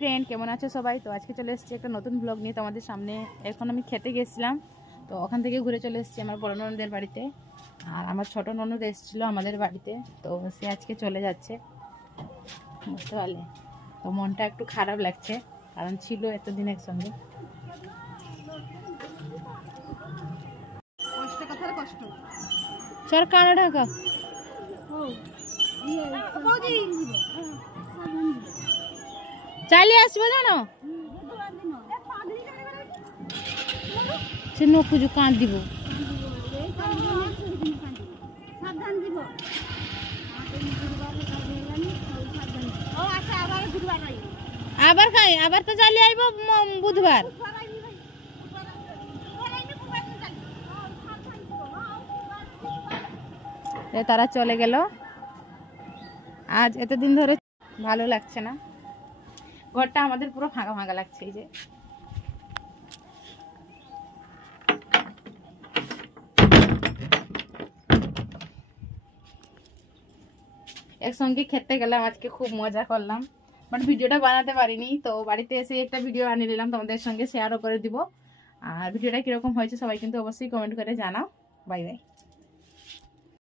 ফ্রেন্ড কেমন আছো সবাই? তো আজকে চলে এসেছি একটা নতুন ব্লগ নিয়ে তোমাদের সামনে। এখন আমি খেতে গেছিলাম, তো ওখান থেকে ঘুরে চলে এসেছি আমার বড় ননদের বাড়িতে। আর আমার ছোট ননদ এসেছিলো আমাদের বাড়িতে, তো সে আজকে চলে যাচ্ছে, বুঝতে পারলে। তো মনটা একটু খারাপ লাগছে, কারণ ছিল এতদিন একসঙ্গে। চল কানে ঢাকা চালিয়ে আসবে জানো, সে নকুজু কাঁদ দিব। আবার খাই, আবার তো চালিয়ে আইব বুধবার। তারা চলে গেল। আজ এতদিন ধরে ভালো লাগছে না, ঘরটা আমাদের পুরো ফাঁকা ফাঁকা লাগছে। এই যে একসঙ্গে খেতে গেলাম, আজকে খুব মজা করলাম, বাট ভিডিওটা বানাতে পারিনি। তো বাড়িতে এসে একটা ভিডিও আনিয়ে নিলাম, তোমাদের সঙ্গে শেয়ারও করে দিব। আর ভিডিওটা কিরকম হয়েছে সবাই কিন্তু অবশ্যই কমেন্ট করে জানাও। Bye bye.